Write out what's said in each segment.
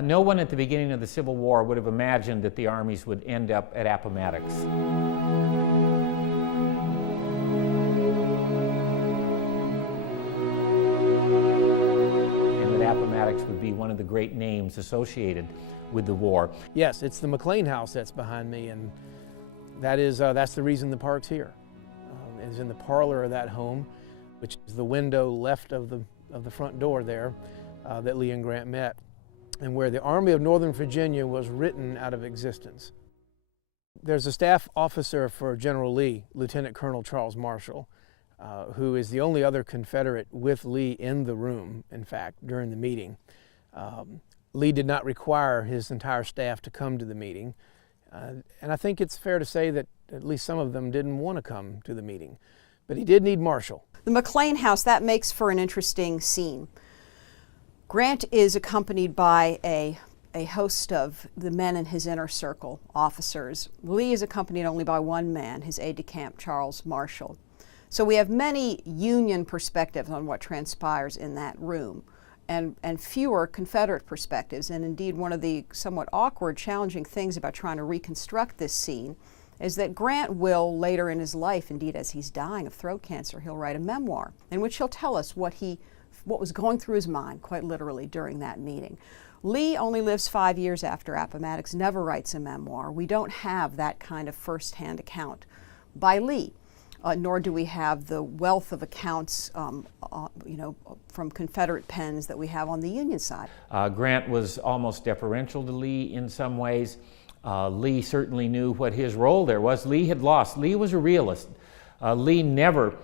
No one at the beginning of the Civil War would have imagined that the armies would end up at Appomattox. And that Appomattox would be one of the great names associated with the war. Yes, it's the McLean house that's behind me, and that's the reason the park's here. It's in the parlor of that home, which is the window left of the front door there that Lee and Grant met, and where the Army of Northern Virginia was written out of existence. There's a staff officer for General Lee, Lieutenant Colonel Charles Marshall, who is the only other Confederate with Lee in the room, in fact, during the meeting. Lee did not require his entire staff to come to the meeting, and I think it's fair to say that at least some of them didn't want to come to the meeting, but he did need Marshall. The McLean house, that makes for an interesting scene. Grant is accompanied by a host of the men in his inner circle, officers. Lee is accompanied only by one man, his aide-de-camp, Charles Marshall. So we have many Union perspectives on what transpires in that room, and fewer Confederate perspectives. And indeed, one of the somewhat awkward, challenging things about trying to reconstruct this scene is that Grant will, later in his life, indeed as he's dying of throat cancer, he'll write a memoir in which he'll tell us what was going through his mind, quite literally, during that meeting. Lee only lives 5 years after Appomattox, never writes a memoir. We don't have that kind of first-hand account by Lee, nor do we have the wealth of accounts from Confederate pens that we have on the Union side. Grant was almost deferential to Lee in some ways. Lee certainly knew what his role there was. Lee had lost. Lee was a realist. Lee never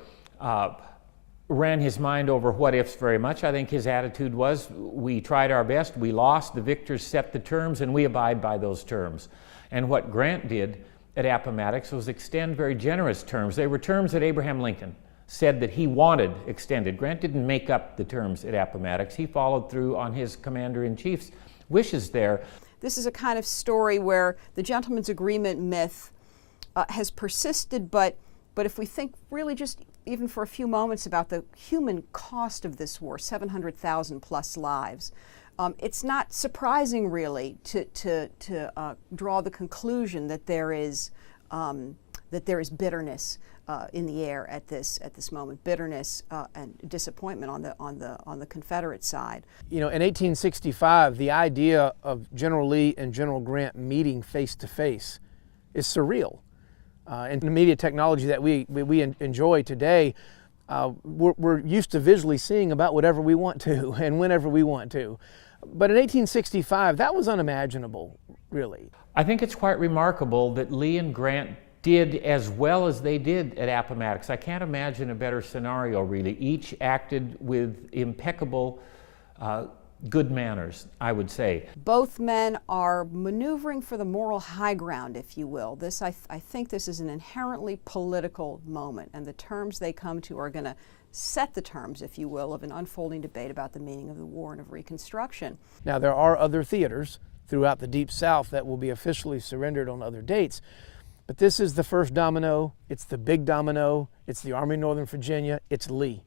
ran his mind over what-ifs very much. I think his attitude was, we tried our best, we lost, the victors set the terms, and we abide by those terms. And what Grant did at Appomattox was extend very generous terms. They were terms that Abraham Lincoln said that he wanted extended. Grant didn't make up the terms at Appomattox. He followed through on his commander-in-chief's wishes there. This is a kind of story where the gentleman's agreement myth has persisted, but if we think really just even for a few moments about the human cost of this war, 700,000 plus lives, it's not surprising really to draw the conclusion that there is bitterness in the air at this moment, bitterness and disappointment on the Confederate side. You know, in 1865, the idea of General Lee and General Grant meeting face to face is surreal. And the media technology that we enjoy today, we're used to visually seeing about whatever we want to and whenever we want to. But in 1865, that was unimaginable, really. I think it's quite remarkable that Lee and Grant did as well as they did at Appomattox. I can't imagine a better scenario, really. Each acted with impeccable good manners, I would say. Both men are maneuvering for the moral high ground, if you will. I think this is an inherently political moment, and the terms they come to are going to set the terms, if you will, of an unfolding debate about the meaning of the war and of Reconstruction. Now, there are other theaters throughout the Deep South that will be officially surrendered on other dates, but this is the first domino. It's the big domino. It's the Army of Northern Virginia. It's Lee.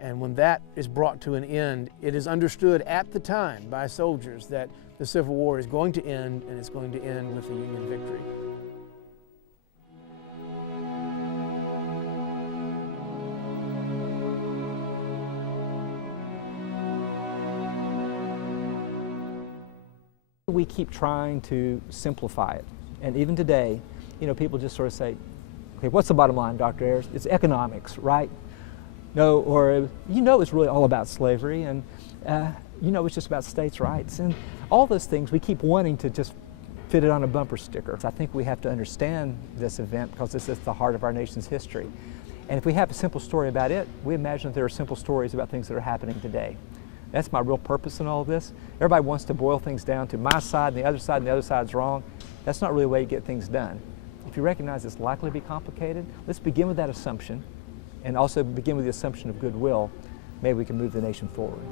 And when that is brought to an end, it is understood at the time by soldiers that the Civil War is going to end, and it's going to end with a Union victory. We keep trying to simplify it. And even today, you know, people just sort of say, okay, what's the bottom line, Dr. Ayers? It's economics, right? No, or you know it's really all about slavery, and you know it's just about states' rights. And all those things, we keep wanting to just fit it on a bumper sticker. I think we have to understand this event because this is the heart of our nation's history. And if we have a simple story about it, we imagine that there are simple stories about things that are happening today. That's my real purpose in all of this. Everybody wants to boil things down to my side and the other side's wrong. That's not really a way to get things done. If you recognize it's likely to be complicated, let's begin with that assumption, and also begin with the assumption of goodwill. Maybe we can move the nation forward.